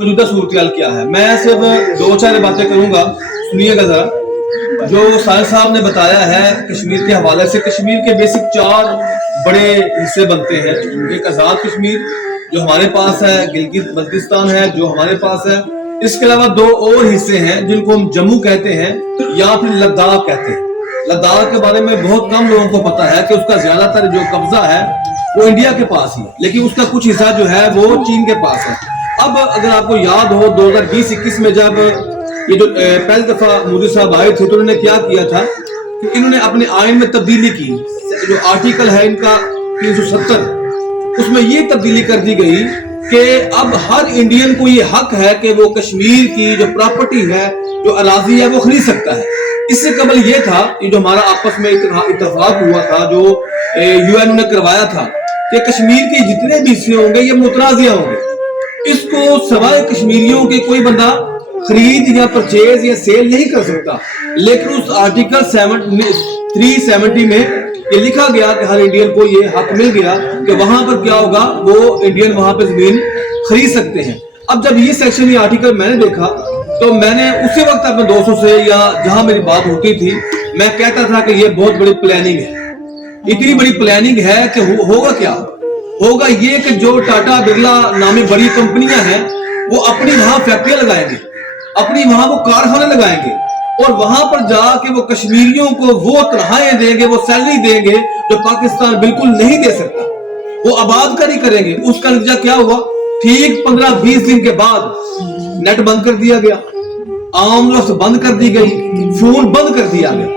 मौजूदा सूरत क्या है। मैं सिर्फ दो चार बातें करूंगा, सुनिएगा जरा। जो साहिर साहब ने बताया है कश्मीर के हवाले से, कश्मीर के बेसिक चार बड़े हिस्से बनते हैं। एक आज़ाद कश्मीर जो हमारे पास है, गिलगित बल्तिस्तान है जो हमारे पास है, इसके अलावा दो और हिस्से हैं जिनको हम जम्मू कहते हैं या फिर लद्दाख कहते हैं। लद्दाख के बारे में बहुत कम लोगों को पता है कि उसका ज्यादातर जो कब्जा है वो इंडिया के पास ही, लेकिन उसका कुछ हिस्सा जो है वो चीन के पास है। अब अगर आपको याद हो 2020-21 में जब ये जो पहली दफा मोदी साहब आए थे तो उन्होंने क्या किया था कि इन्होंने अपने आइन में तब्दीली की। जो आर्टिकल है इनका 370, उसमें ये तब्दीली कर दी गई कि अब हर इंडियन को ये हक है कि वो कश्मीर की जो प्रॉपर्टी है, जो अराजी है, वो खरीद सकता है। इससे कबल ये था, ये जो हमारा आपस में इत्तेफाक हुआ था, जो यूएन ने करवाया था कि कश्मीर के जितने भी हिस्से होंगे ये मुतराजिया होंगे, इसको सवाए कश्मीरियों के कोई बंदा खरीद या परचेज या सेल नहीं कर सकता। लेकिन उस आर्टिकल 370 में ये लिखा गया कि हर इंडियन को ये हक मिल गया कि वहां पर क्या होगा, वो इंडियन वहां पर जमीन खरीद सकते हैं। अब जब ये सेक्शन, ये आर्टिकल मैंने देखा तो मैंने उसी वक्त अपने दोस्तों से या जहां मेरी बात होती थी, मैं कहता था कि ये बहुत बड़ी प्लानिंग है। इतनी बड़ी प्लानिंग है कि होगा क्या, होगा ये कि जो टाटा बिरला नामी बड़ी कंपनियां हैं वो अपनी वहां फैक्ट्रियां लगाएंगे, अपनी वहां वो कारखाने लगाएंगे और वहां पर जाके वो कश्मीरियों को वो तनख्वाहें देंगे, वो सैलरी देंगे जो पाकिस्तान बिल्कुल नहीं दे सकता। वो आबादकारी करेंगे। उसका नतीजा क्या हुआ, ठीक 15-20 दिन के बाद नेट बंद कर दिया गया, आमलफ्त बंद कर दी गई, फोन बंद कर दिया गया।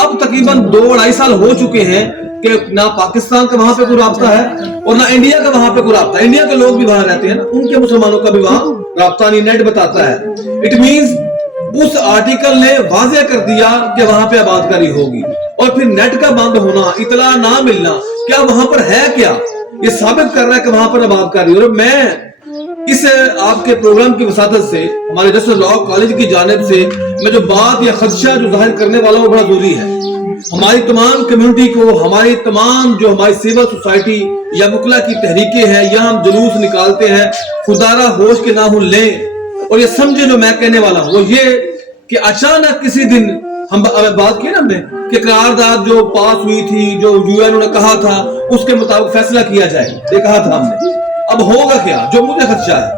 अब तकरीबन 2-2.5 साल हो चुके हैं कि ना पाकिस्तान का वहां पे कोई राब्ता है और ना इंडिया का वहां पे कोई राब्ता है। इंडिया के लोग भी वहां रहते हैं ना, उनके मुसलमानों का भी वहां राब्ता नहीं, नेट बताता है। इट मींस उस आर्टिकल ने वाज़ेह कर दिया कि वहां पे आबादकारी होगी और फिर नेट का बंद होना, इतला ना मिलना, क्या वहां पर है क्या, ये साबित कर रहा है कि वहां पर आबादकारी। और मैं इस आपके प्रोग्राम की वसादत से, हमारे जस्ट लॉ कॉलेज की जानिब से मैं जो बात या खदशा जो जाहिर करने वाला वो बड़ा जरूरी है। हमारी तमाम कम्युनिटी को, हमारी तमाम जो हमारी सिविल सोसाइटी या मुकला की तहरीकें हैं, या हम जुलूस निकालते हैं, खुदारा होश के नाहुन लें और ये समझे जो मैं कहने वाला हूं वो ये कि अचानक किसी दिन हम बात की ना हमने कि करारदाद जो पास हुई थी, जो यूएन ने कहा था उसके मुताबिक फैसला किया जाए, ये कहा था हमने। अब होगा क्या, जो मुझे खदशा है,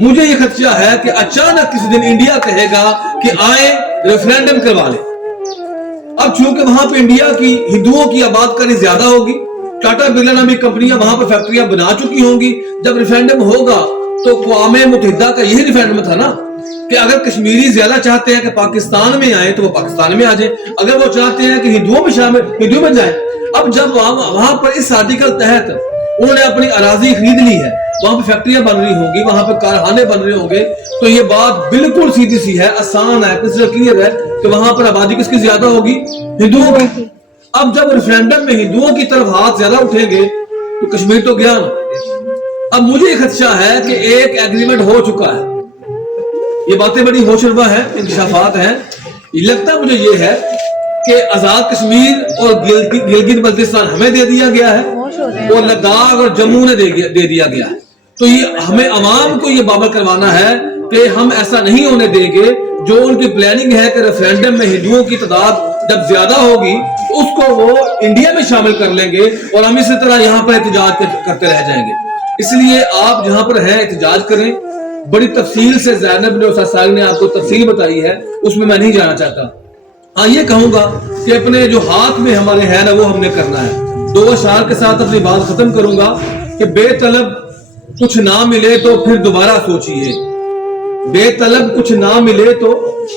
मुझे ये खदशा है कि अचानक किसी दिन इंडिया कहेगा कि आए रेफरेंडम करवा ले। अब चूंकि वहां पे इंडिया की हिंदुओं की आबादकारी ज्यादा होगी, टाटा बिरला नामी कंपनियां वहां पर फैक्ट्रियां बना चुकी होंगी, जब रेफरेंडम होगा तो अक़वाम मुत्तहिदा का यही रेफरेंडम था ना कि अगर कश्मीरी ज्यादा चाहते हैं कि पाकिस्तान में आए तो वो पाकिस्तान में आ जाए, अगर वो चाहते हैं कि हिंदुओं में शामिल, हिंदुओं में जाए। अब जब वहां पर इस आर्टिकल तहत उन्होंने अपनी अराजी खरीद ली है, वहां पे फैक्ट्रियां बन रही होंगी, वहां पे कारखाने बन रहे होंगे, तो ये बात बिल्कुल सीधी सी है, आसान है, क्लियर है कि वहां पर आबादी किसकी ज्यादा होगी, हिंदुओं की। अब जब रेफरेंडम में हिंदुओं की तरफ हाथ ज्यादा उठेंगे तो कश्मीर तो गया ना। अब मुझे खदशा है कि एक एग्रीमेंट हो चुका है, ये बातें बड़ी होशरबा है, इंकशाफात है, लगता मुझे ये है कि आजाद कश्मीर और गिलगित बल्तिस्तान हमें दे दिया गया है और लद्दाख और जम्मू ने दे दिया गया है। तो ये हमें अवाम को ये बाबर करवाना है कि हम ऐसा नहीं होने देंगे। जो उनकी प्लानिंग है कि रेफरेंडम में हिंदुओं की तादाद जब ज्यादा होगी तो उसको वो इंडिया में शामिल कर लेंगे और हम इसी तरह यहाँ पर एहतजाज करते रह जाएंगे। इसलिए आप जहां पर हैं एहतजाज करें। बड़ी तफसील से ज़ैनब ने और सासाग ने आपको तफसील बताई है, उसमें मैं नहीं जाना चाहता। हाँ, ये कहूंगा कि अपने जो हाथ में हमारे है ना वो हमने करना है। 2 अशार के साथ अपनी बात खत्म करूंगा कि बेतलब कुछ ना मिले तो फिर दोबारा सोचिए, बेतलब कुछ ना मिले तो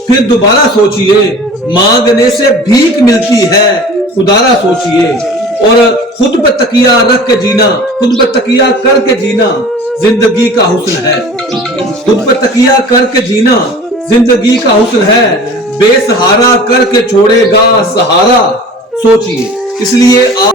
फिर दोबारा सोचिए, मांगने से भीख मिलती है खुदारा सोचिए, और खुद पे तकिया रख के जीना, खुद पे तकिया करके जीना जिंदगी का हुस्न है, खुद पे तकिया करके जीना जिंदगी का हुस्न है, बेसहारा करके छोड़ेगा सहारा सोचिए। इसलिए आप